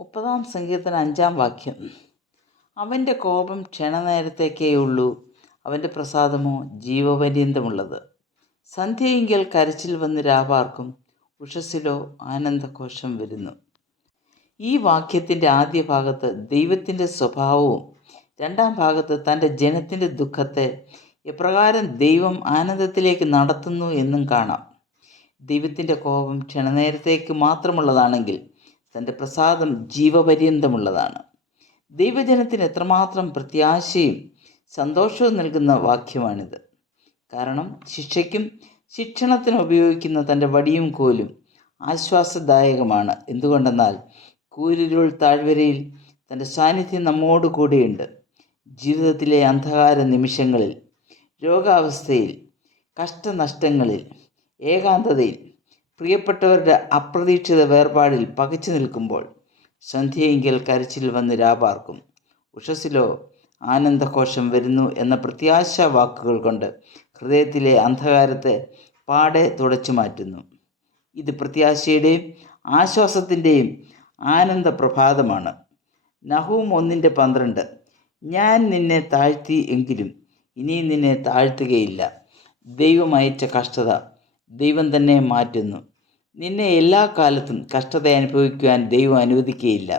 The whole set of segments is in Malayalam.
30-ാം സങ്കീർത്തനം 5-ാം വാക്യം. അവൻ്റെ കോപം ക്ഷണനേരത്തേക്കേയുള്ളൂ, അവൻ്റെ പ്രസാദമോ ജീവപര്യന്തമുള്ളത്. സന്ധ്യയിങ്കൽ കരച്ചിൽ വന്ന് രാപാർക്കും, ഉഷസ്സിലോ ആനന്ദഘോഷം വരുന്നു. ഈ വാക്യത്തിൻ്റെ ആദ്യ ഭാഗത്ത് ദൈവത്തിൻ്റെ സ്വഭാവവും രണ്ടാം ഭാഗത്ത് തൻ്റെ ജനത്തിൻ്റെ ദുഃഖത്തെ എപ്രകാരം ദൈവം ആനന്ദത്തിലേക്ക് നടത്തുന്നു എന്നും കാണാം. ദൈവത്തിൻ്റെ കോപം ക്ഷണനേരത്തേക്ക് മാത്രമുള്ളതാണെങ്കിൽ തൻ്റെ പ്രസാദം ജീവപര്യന്തമുള്ളതാണ്. ദൈവജനത്തിന് എത്രമാത്രം പ്രത്യാശയും സന്തോഷവും നൽകുന്ന വാക്യമാണിത്. കാരണം ശിക്ഷയ്ക്കും ശിക്ഷണത്തിനും ഉപയോഗിക്കുന്ന തൻ്റെ വടിയും കോലും ആശ്വാസദായകമാണ്. എന്തുകൊണ്ടെന്നാൽ കൂരിരുൾ താഴ്വരയിൽ തൻ്റെ സാന്നിധ്യം നമ്മോട് കൂടെയുണ്ട്. ജീവിതത്തിലെ അന്ധകാര നിമിഷങ്ങളിൽ, രോഗാവസ്ഥയിൽ, കഷ്ടനഷ്ടങ്ങളിൽ, ഏകാന്തതയിൽ, പ്രിയപ്പെട്ടവരുടെ അപ്രതീക്ഷിത വേർപാടിൽ പകച്ചു നിൽക്കുമ്പോൾ സന്ധ്യയെങ്കിൽ കരച്ചിൽ വന്ന് രാപാർക്കും, ഉഷസ്സിലോ ആനന്ദഘോഷം വരുന്നു എന്ന പ്രത്യാശാ വാക്കുകൾ കൊണ്ട് ഹൃദയത്തിലെ അന്ധകാരത്തെ പാടെ തുടച്ചു മാറ്റുന്നു. ഇത് പ്രത്യാശയുടെയും ആശ്വാസത്തിൻ്റെയും ആനന്ദ പ്രഭാതമാണ്. നഹൂം 1:12. ഞാൻ നിന്നെ താഴ്ത്തി എങ്കിലും ഇനി നിന്നെ താഴ്ത്തുകയില്ല. ദൈവം അയച്ച കഷ്ടത ദൈവം തന്നെ മാറ്റുന്നു. നിന്നെ എല്ലാ കാലത്തും കഷ്ടത അനുഭവിക്കുവാൻ ദൈവം അനുവദിക്കുകയില്ല.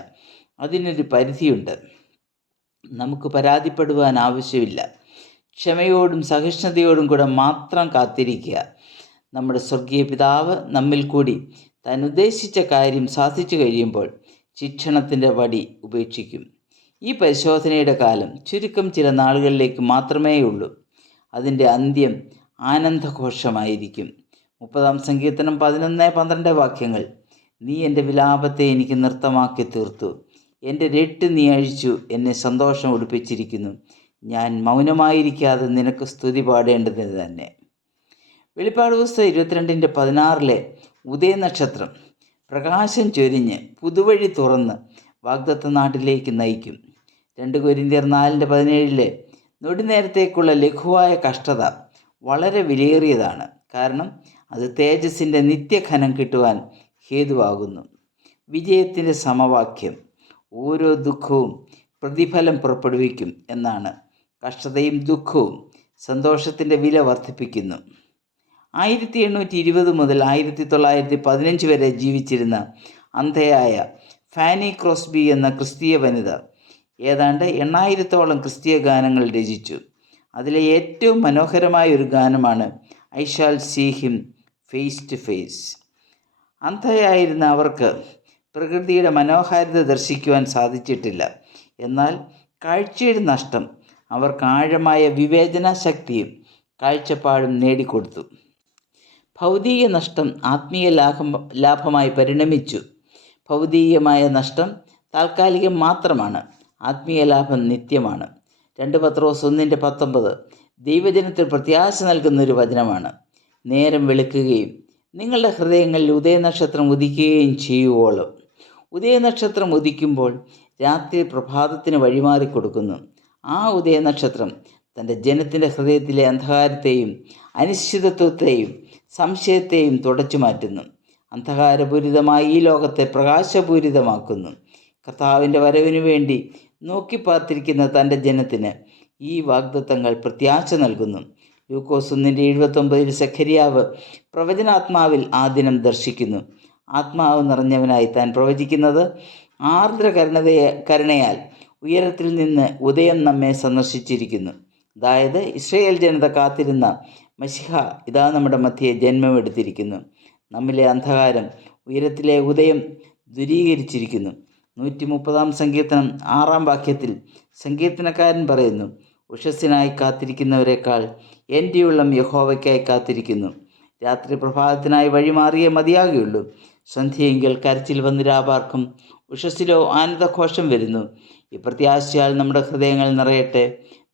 അതിനൊരു പരിധിയുണ്ട്. നമുക്ക് പരാതിപ്പെടുവാൻ ആവശ്യമില്ല. ക്ഷമയോടും സഹിഷ്ണുതയോടും കൂടെ മാത്രം കാത്തിരിക്കുക. നമ്മുടെ സ്വർഗീയ പിതാവ് നമ്മിൽ കൂടി താൻ ഉദ്ദേശിച്ച കാര്യം സാധിച്ചു കഴിയുമ്പോൾ ശിക്ഷണത്തിൻ്റെ വടി ഉപേക്ഷിക്കും. ഈ പരിശോധനയുടെ കാലം ചുരുക്കം ചില നാളുകളിലേക്ക് മാത്രമേ ഉള്ളൂ. അതിൻ്റെ അന്ത്യം ആനന്ദഘോഷമായിരിക്കും. 30-ാം സങ്കീർത്തനം 11-12 വാക്യങ്ങൾ. നീ എൻ്റെ വിലാപത്തെ എനിക്ക് നൃത്തമാക്കി തീർത്തു, എൻ്റെ രട്ട് നീ അഴിച്ചു, എന്നെ സന്തോഷം ഉടുപ്പിച്ചിരിക്കുന്നു. ഞാൻ മൗനമായിരിക്കാതെ നിനക്ക് സ്തുതി പാടേണ്ടതിന് തന്നെ. വെളിപ്പാട് പുസ്തകം 22:16 ഉദയനക്ഷത്രം പ്രകാശം ചൊരിഞ്ഞ് പുതുവഴി തുറന്ന് വാഗ്ദത്ത നാട്ടിലേക്ക് നയിക്കും. 2 കൊരിന്ത്യർ 4:17 നൊടിനേരത്തേക്കുള്ള ലഘുവായ കഷ്ടത വളരെ വിലയേറിയതാണ്. കാരണം അത് തേജസ്സിൻ്റെ നിത്യഘനം കിട്ടുവാൻ ഹേതുവാകുന്നു. വിജയത്തിൻ്റെ സമവാക്യം ഓരോ ദുഃഖവും പ്രതിഫലം പുറപ്പെടുവിക്കും എന്നാണ്. കഷ്ടതയും ദുഃഖവും സന്തോഷത്തിൻ്റെ വില വർദ്ധിപ്പിക്കുന്നു. 1820 മുതൽ 1915 വരെ ജീവിച്ചിരുന്ന അന്ധയായ ഫാനി ക്രോസ്ബി എന്ന ക്രിസ്തീയ വനിത ഏതാണ്ട് 8000-ഓളം ക്രിസ്തീയ ഗാനങ്ങൾ രചിച്ചു. അതിലെ ഏറ്റവും മനോഹരമായ ഒരു ഗാനമാണ് I shall see him face to face. അന്ധയായിരുന്ന അവർക്ക് പ്രകൃതിയുടെ മനോഹാരിത ദർശിക്കുവാൻ സാധിച്ചിട്ടില്ല. എന്നാൽ കാഴ്ചയുടെ നഷ്ടം അവർക്ക് ആഴമായ വിവേചന ശക്തിയും കാഴ്ചപ്പാടും നേടിക്കൊടുത്തു. ഭൗതിക നഷ്ടം ആത്മീയ ലാഭമായി പരിണമിച്ചു. ഭൗതികമായ നഷ്ടം താൽക്കാലികം മാത്രമാണ്, ആത്മീയ ലാഭം നിത്യമാണ്. 2 പത്രോസ് 1:19 ദൈവജനത്തിൽ പ്രത്യാശ നൽകുന്നൊരു വചനമാണ്. നേരം വെളുക്കുകയും നിങ്ങളുടെ ഹൃദയങ്ങളിൽ ഉദയനക്ഷത്രം ഉദിക്കുകയും ചെയ്യുവോളം. ഉദയനക്ഷത്രം ഉദിക്കുമ്പോൾ രാത്രി പ്രഭാതത്തിന് വഴിമാറിക്കൊടുക്കുന്നു. ആ ഉദയനക്ഷത്രം തൻ്റെ ജനത്തിൻ്റെ ഹൃദയത്തിലെ അന്ധകാരത്തെയും അനിശ്ചിതത്വത്തെയും സംശയത്തെയും തുടച്ചു മാറ്റുന്നു. അന്ധകാരപൂരിതമായ ഈ ലോകത്തെ പ്രകാശപൂരിതമാക്കുന്നു. കർത്താവിൻ്റെ വരവിനു വേണ്ടി നോക്കിപ്പാർത്തിരിക്കുന്ന തൻ്റെ ജനത്തിന് ഈ വാഗ്ദത്തങ്ങൾ പ്രത്യാശ നൽകുന്നു. ലൂക്കോസ് 1:79 സഖരിയാവ് പ്രവചനാത്മാവിൽ ആ ദിനം ദർശിക്കുന്നു. ആത്മാവ് നിറഞ്ഞവനായി താൻ പ്രവചിക്കുന്നത്, ആർദ്ര കരുണയാൽ ഉയരത്തിൽ നിന്ന് ഉദയം നമ്മെ സന്ദർശിച്ചിരിക്കുന്നു. അതായത് ഇസ്രായേൽ ജനത കാത്തിരുന്ന മശിഹ ഇതാ നമ്മുടെ മധ്യേ ജന്മമെടുത്തിരിക്കുന്നു. നമ്മിലെ അന്ധകാരം ഉയരത്തിലെ ഉദയം ദൂരീകരിച്ചിരിക്കുന്നു. 130-ാം സങ്കീർത്തനം 6-ാം വാക്യത്തിൽ സങ്കീർത്തനക്കാരൻ പറയുന്നു, ഉഷസ്സിനായി കാത്തിരിക്കുന്നവരെക്കാൾ എൻ്റെ ഉള്ളം യഹോവയ്ക്കായി കാത്തിരിക്കുന്നു. രാത്രി പ്രഭാതത്തിനായി വഴിമാറിയേ മതിയാകുകയുള്ളൂ. സന്ധ്യയെങ്കിൽ കരച്ചിൽ വന്ന് രാപാർക്കും, ഉഷസ്സിലോ ആനന്ദഘോഷം വരുന്നു. ഈ പ്രത്യാശയാൽ നമ്മുടെ ഹൃദയങ്ങൾ നിറയട്ടെ.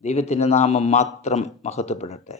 ദൈവത്തിൻ്റെ നാമം മാത്രം മഹത്വപ്പെടട്ടെ.